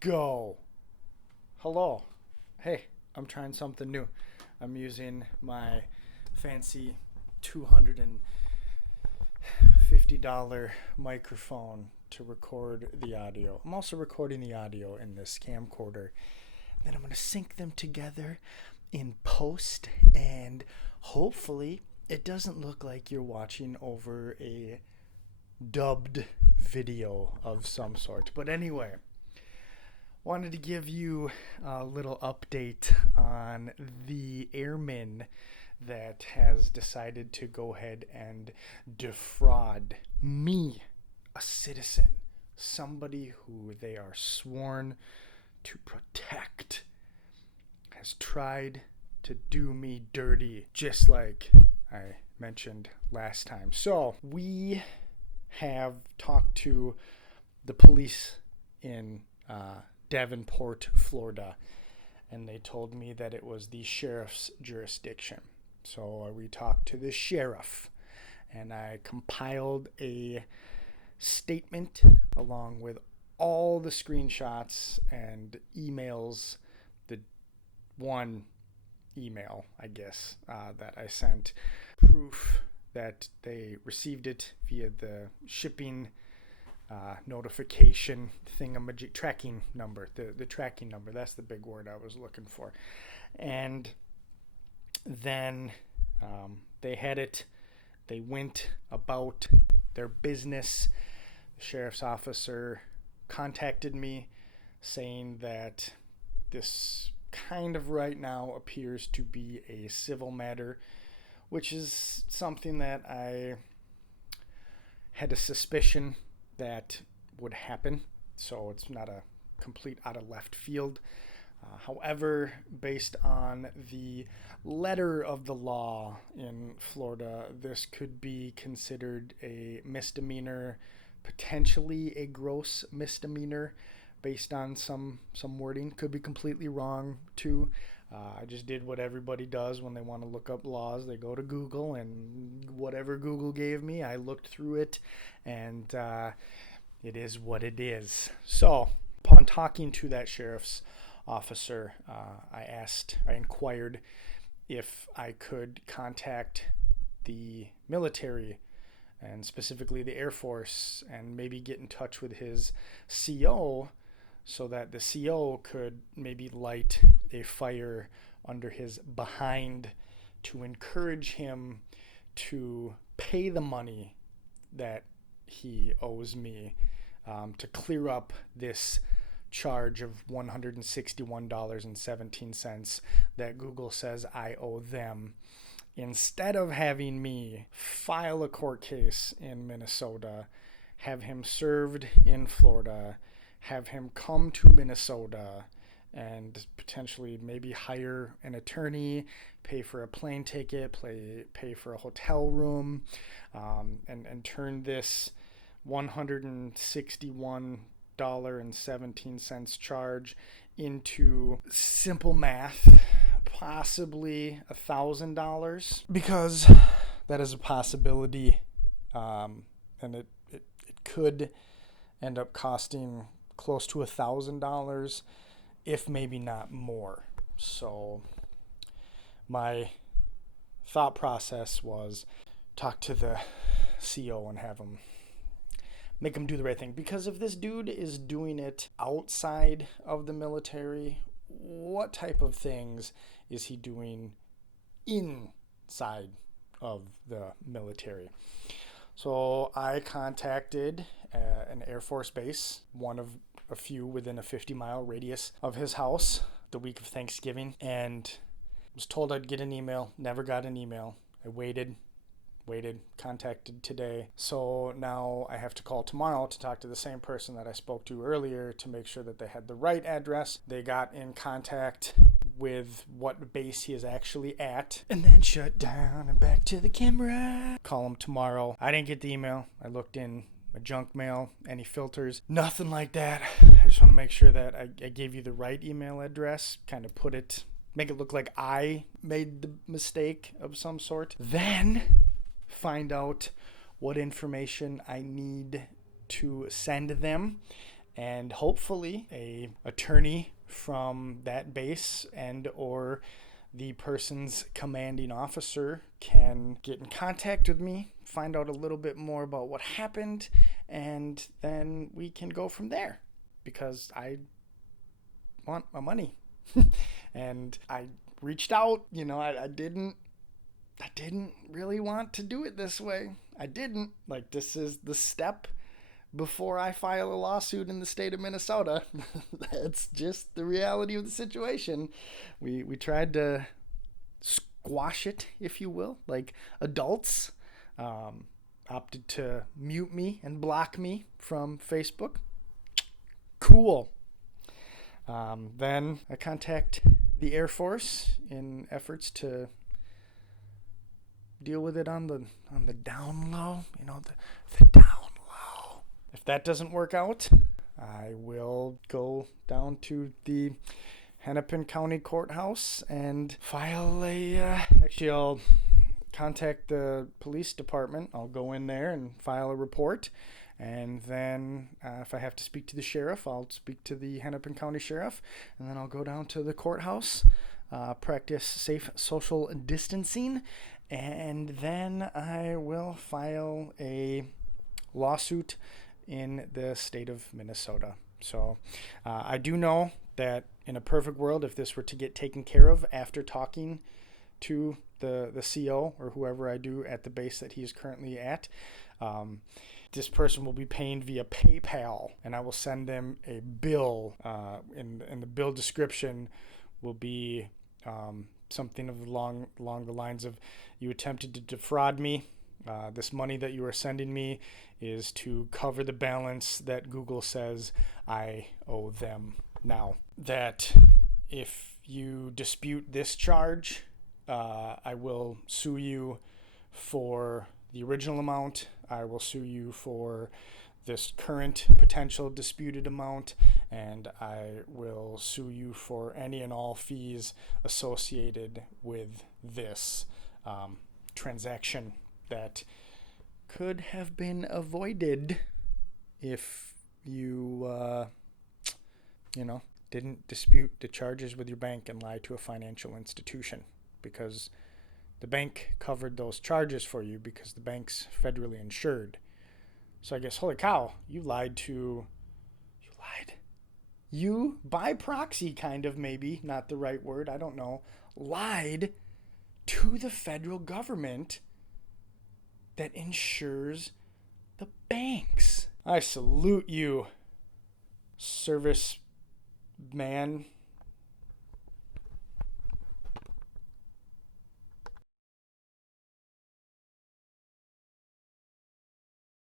Go. Hello. Hey, I'm trying something new. I'm using my fancy $250 microphone to record the audio. I'm also recording the audio in this camcorder. Then I'm going to sync them together in post, and hopefully it doesn't look like you're watching over a dubbed video of some sort. But anyway, wanted to give you a little update on the Airmen that has decided to go ahead and defraud me, a citizen, somebody who they are sworn to protect, has tried to do me dirty, just like I mentioned last time. So we have talked to the police in Davenport, Florida, and they told me that it was the sheriff's jurisdiction. So we talked to the sheriff, and I compiled a statement along with all the screenshots and emails, the one email, I guess, that I sent, proof that they received it via the shipping notification thingamajig, tracking number, the tracking number. That's the big word I was looking for. And then they had it. They went about their business. The sheriff's officer contacted me saying that this kind of right now appears to be a civil matter, which is something that I had a suspicion that would happen, so it's not a complete out of left field. However, based on the letter of the law in Florida, this could be considered a misdemeanor, potentially a gross misdemeanor, based on some wording. Could be completely wrong too. I just did what everybody does when they want to look up laws. They go to Google, and whatever Google gave me, I looked through it, and it is what it is. So, upon talking to that sheriff's officer, I inquired if I could contact the military, and specifically the Air Force, and maybe get in touch with his CO so that the CO could maybe light a fire under his behind to encourage him to pay the money that he owes me, to clear up this charge of $161.17 that Google says I owe them, instead of having me file a court case in Minnesota, have him served in Florida, have him come to Minnesota, and potentially maybe hire an attorney, pay for a plane ticket, pay for a hotel room, and turn this $161.17 charge into simple math, possibly $1,000, because that is a possibility, and it could end up costing close to $1,000, if maybe not more. So my thought process was talk to the CO and have him make him do the right thing, because if this dude is doing it outside of the military, what type of things is he doing inside of the military? So I contacted an Air Force base, one of a few within a 50-mile radius of his house, the week of Thanksgiving, and was told I'd get an email. Never got an email. I waited, contacted today. So now I have to call tomorrow to talk to the same person that I spoke to earlier to make sure that they had the right address. They got in contact with what base he is actually at, and then shut down and back to the camera. Call him tomorrow. I didn't get the email. I looked in my junk mail, any filters, nothing like that. I just want to make sure that I gave you the right email address, kind of make it look like I made the mistake of some sort. Then find out what information I need to send them, and hopefully a attorney from that base and or the person's commanding officer can get in contact with me, find out a little bit more about what happened, and then we can go from there, because I want my money. And I reached out, I didn't really want to do it this way. I didn't. Like, this is the step before I file a lawsuit in the state of Minnesota. That's just the reality of the situation. We tried to squash it, if you will, like adults. Opted to mute me and block me from Facebook. Cool. Then I contact the Air Force in efforts to deal with it on the down low, the down low. If that doesn't work out, I will go down to the Hennepin County Courthouse and file actually I'll contact the police department. I'll go in there and file a report. And then if I have to speak to the sheriff, I'll speak to the Hennepin County Sheriff. And then I'll go down to the courthouse, practice safe social distancing. And then I will file a lawsuit in the state of Minnesota. So I do know that in a perfect world, if this were to get taken care of after talking to the CO or whoever I do at the base that he is currently at, this person will be paying via PayPal, and I will send them a bill. In the bill description will be something along the lines of, you attempted to defraud me. This money that you are sending me is to cover the balance that Google says I owe them. Now, that if you dispute this charge, I will sue you for the original amount. I will sue you for this current potential disputed amount, and I will sue you for any and all fees associated with this transaction that could have been avoided if you, didn't dispute the charges with your bank and lie to a financial institution, because the bank covered those charges for you because the bank's federally insured. So I guess, holy cow, you lied. You, by proxy, kind of, maybe, not the right word, I don't know, lied to the federal government that insures the banks. I salute you, serviceman